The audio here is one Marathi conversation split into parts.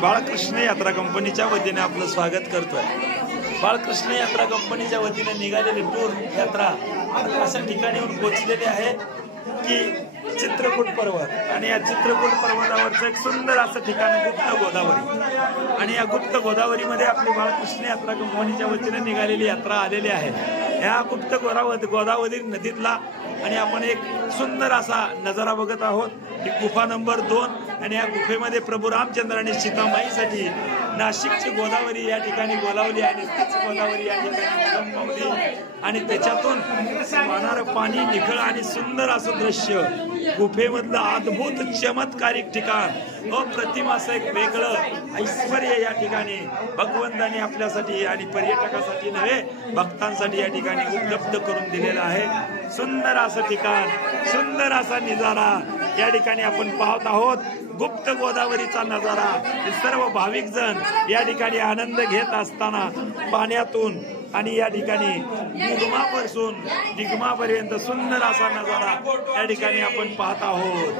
बाळकृष्ण यात्रा कंपनीच्या वतीने आपलं स्वागत करतोय। बाळकृष्ण यात्रा कंपनीच्या वतीने निघालेली टूर यात्रा अशा ठिकाणी येऊन पोहोचलेली आहे की चित्रकूट पर्वत, आणि या चित्रकूट पर्वतावरचं एक सुंदर असं ठिकाण गुप्त गोदावरी, आणि या गुप्त गोदावरीमध्ये आपली बाळकृष्ण यात्रा कंपनीच्या वतीने निघालेली यात्रा आलेली आहे। या गुप्त गोदावरी नदीतला आणि आपण एक सुंदर असा नजारा बघत आहोत। ही गुफा नंबर 2, आणि या गुफेमध्ये प्रभू रामचंद्र आणि सीतामाईसाठी नाशिकची गोदावरी या ठिकाणी बोलावली आणि तीच गोदावरी या ठिकाणी गमावली, आणि त्याच्यातून वाहणारं पाणी निखळ आणि सुंदर असं दृश्य, गुफेमधलं अद्भुत चमत्कारिक ठिकाण, अप्रतिम असं एक वेगळं ऐश्वर या ठिकाणी भगवंतांनी आपल्यासाठी आणि पर्यटकासाठी नव्हे भक्तांसाठी या ठिकाणी उपलब्ध करून दिलेलं आहे। सुंदर असं ठिकाण, सुंदर असा नजारा या ठिकाणी आपण पाहत आहोत। गुप्त गोदावरीचा नजारा, सर्व भाविक जण या ठिकाणी आनंद घेत असताना पाण्यातून आणि या ठिकाणी निगमापासून दिगमापर्यंत सुंदर असा नजारा या ठिकाणी आपण पाहत आहोत।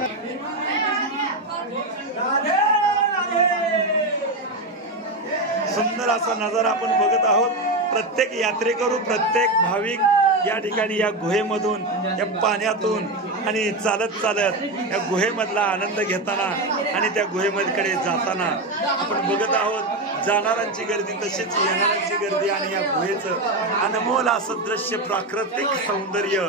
सुंदर असा नजारा आपण बघत आहोत। प्रत्येक यात्रेकरू, प्रत्येक भाविक या ठिकाणी या गुहेमधून, या पाण्यातून आणि चालत चालत या गुहेमधला आनंद घेताना आणि त्या गुहेमध्ये जाताना आपण बघत आहोत। जाणाऱ्यांची गर्दी तशीच येणाऱ्यांची गर्दी, आणि या गुहेचं अनमोल असं दृश्य, प्राकृतिक सौंदर्य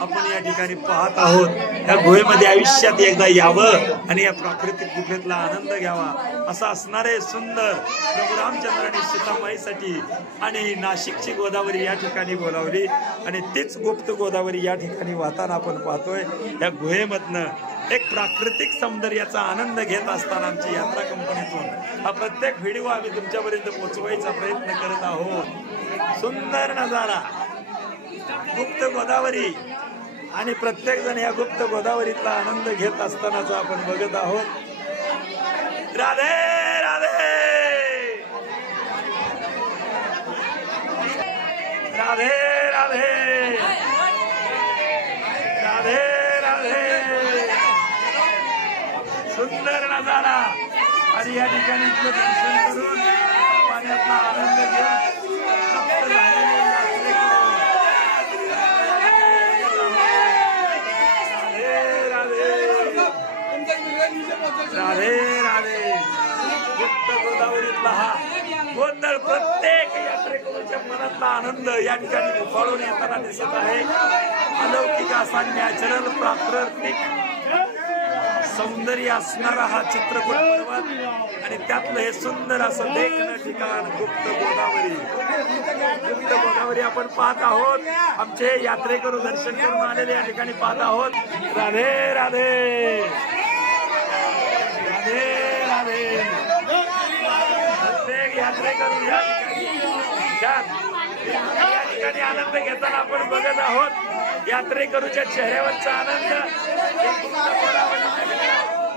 आपण या ठिकाणी पाहत आहोत। या गुहेमध्ये आयुष्यात एकदा यावं आणि या प्राकृतिक गुफेतला आनंद घ्यावा असं असणारे सुंदर प्रभू रामचंद्र आणि सीतामाईसाठी आणि नाशिकची गोदावरी या ठिकाणी बोलावली, आणि तीच गुप्त गोदावरी या ठिकाणी वाहताना आपण पाहतोय। या गुहेमधनं एक प्राकृतिक सौंदर्याचा आनंद घेत असताना आमची यात्रा कंपनीतून हा प्रत्येक व्हिडिओ आम्ही तुमच्यापर्यंत पोहोचवायचा प्रयत्न करत आहोत। सुंदर नजारा, गुप्त गोदावरी, आणि प्रत्येक जण या गुप्त गोदावरीतला आनंद घेत असतानाचा आपण बघत आहोत। राधे राधे राधे राधे राधे राधे। सुंदर नजारा, आणि या ठिकाणी दर्शन करून पाण्यातला आनंद घेऊन राधे राधे। गुप्त गोदावरीतला हा गोंधळ प्रत्येक यात्रेकरूच्या मनातला आनंद या ठिकाणी उफाळून येताना दिसत आहे। अलौकिक असा नॅचरल प्राकृतिक सौंदर्य असणारा हा चित्रकूट पर्वत, आणि त्यातलं हे सुंदर असं देखणं ठिकाण गुप्त गोदावरी। गुप्त गोदावरी आपण पाहत आहोत। आमचे यात्रेकरू दर्शन करून आलेले या ठिकाणी पाहत आहोत। राधे राधे राधे राधे। प्रत्येक यात्रेकरू या ठिकाणी आनंद घेताना आपण बघत आहोत। यात्रेकरूच्या चेहऱ्यावरचा आनंद।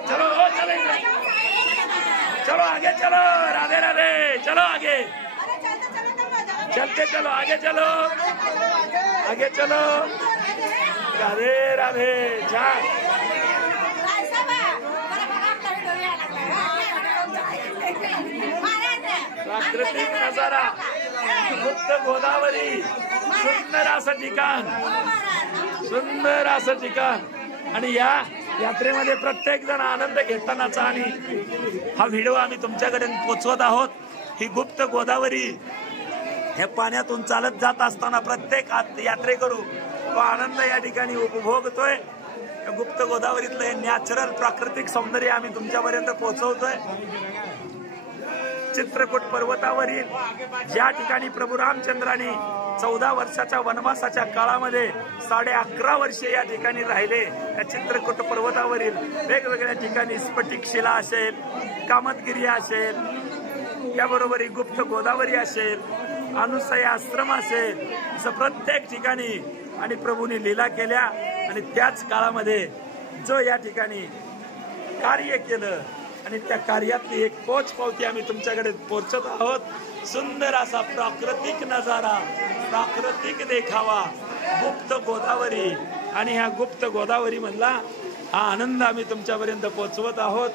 चलो चलो चलो आगे चलो, राधे राधे, चलो आगे चलते चलो, आगे चलो आगे चलो, राधे राधे। छान प्राकृतिक नजारा, गुप्त गोदावरी, सुंदर असं ठिकाण, सुंदर असं ठिकाण, आणि या यात्रेमध्ये प्रत्येक जण आनंद घेतानाचा आणि हा व्हिडिओ आम्ही तुमच्याकडे पोहोचवत आहोत। ही गुप्त गोदावरी हे पाण्यातून चालत जात असताना प्रत्येक यात्रेकरू तो आनंद या ठिकाणी उपभोगतोय। गुप्त गोदावरीतलं हे नॅचरल प्राकृतिक सौंदर्य आम्ही तुमच्यापर्यंत पोहोचवतोय। चित्रकूट पर्वतावरील ज्या ठिकाणी प्रभू रामचंद्रांनी 14 वर्षाच्या वनवासाच्या काळामध्ये 11.5 वर्षे या ठिकाणी राहिले, या चित्रकूट पर्वतावरील वेगवेगळ्या ठिकाणी स्फटिक शिला असेल, कामतगिरी असेल, त्याबरोबर गुप्त गोदावरी असेल, अनुसय आश्रम असेल, असं प्रत्येक ठिकाणी आणि प्रभूंनी लीला केल्या, आणि त्याच काळामध्ये जो या ठिकाणी कार्य केलं आणि त्या कार्यातली एक पोचपावती आम्ही तुमच्याकडे पोहोचत आहोत। सुंदर असा प्राकृतिक नजारा, प्राकृतिक देखावा, गुप्त गोदावरी, आणि ह्या गुप्त गोदावरी मधला हा आनंद आम्ही तुमच्यापर्यंत पोहोचवत आहोत।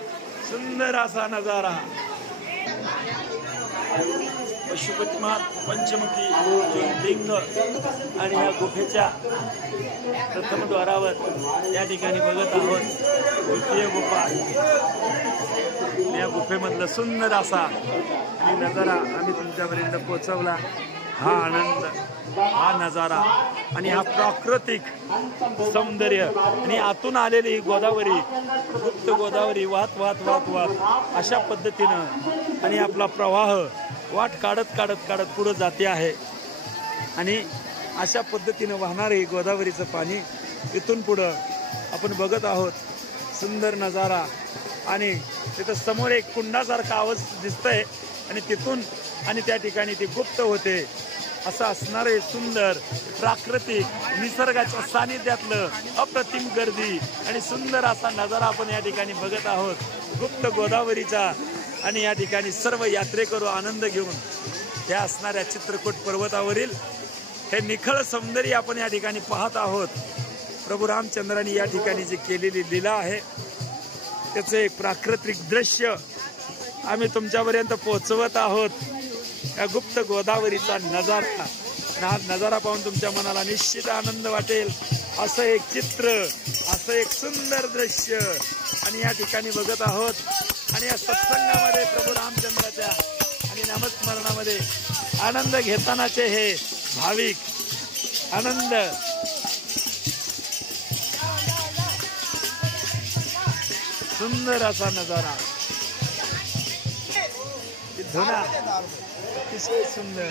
सुंदर असा नजारा, पशुपतिनाथ पंचमुखी लिंग आणि या गुफेच्या प्रथमद्वारावर या ठिकाणी बघत आहोत द्वितीय गुफा। या गुफेमधला सुंदर असा आणि नजारा आम्ही तुमच्यापर्यंत पोहोचवला। हा आनंद, हा नजारा आणि हा प्राकृतिक सौंदर्य आणि आतून आलेली गोदावरी, गुप्त गोदावरी वाहत वाहत वाहत वाहत अशा पद्धतीनं आणि आपला प्रवाह वाट काढत काढत काढत पुढे जाते आहे। आणि अशा पद्धतीनं वाहणारे गोदावरीचं पाणी इथून पुढं आपण बघत आहोत। सुंदर नजारा आणि तिथं समोर एक कुंडासारखा आवाज दिसतंय आणि तिथून आणि त्या ठिकाणी ती गुप्त होते। असं असणारे सुंदर प्राकृतिक निसर्गाच्या सानिध्यातलं अप्रतिम गर्दी आणि सुंदर असा नजारा आपण या ठिकाणी बघत आहोत गुप्त गोदावरीचा। आणि या ठिकाणी सर्व यात्रेकरू आनंद घेऊन या असणाऱ्या चित्रकूट पर्वतावरील हे निखळ सौंदर्य आपण या ठिकाणी पाहत आहोत। प्रभू रामचंद्रांनी या ठिकाणी जी केलेली लीला आहे त्याचं एक प्राकृतिक दृश्य आम्ही तुमच्यापर्यंत पोहोचवत आहोत। या गुप्त गोदावरीचा नजारा, हा नजारा पाहून तुमच्या मनाला निश्चित आनंद वाटेल असं एक चित्र, असं एक सुंदर दृश्य आणि या ठिकाणी बघत आहोत। आणि या सत्संगामध्ये प्रभू रामचंद्राच्या आणि नामस्मरणामध्ये आनंद घेतानाचे हे भाविक आनंद सुंदर असा नजारा, धुना अतिशय सुंदर।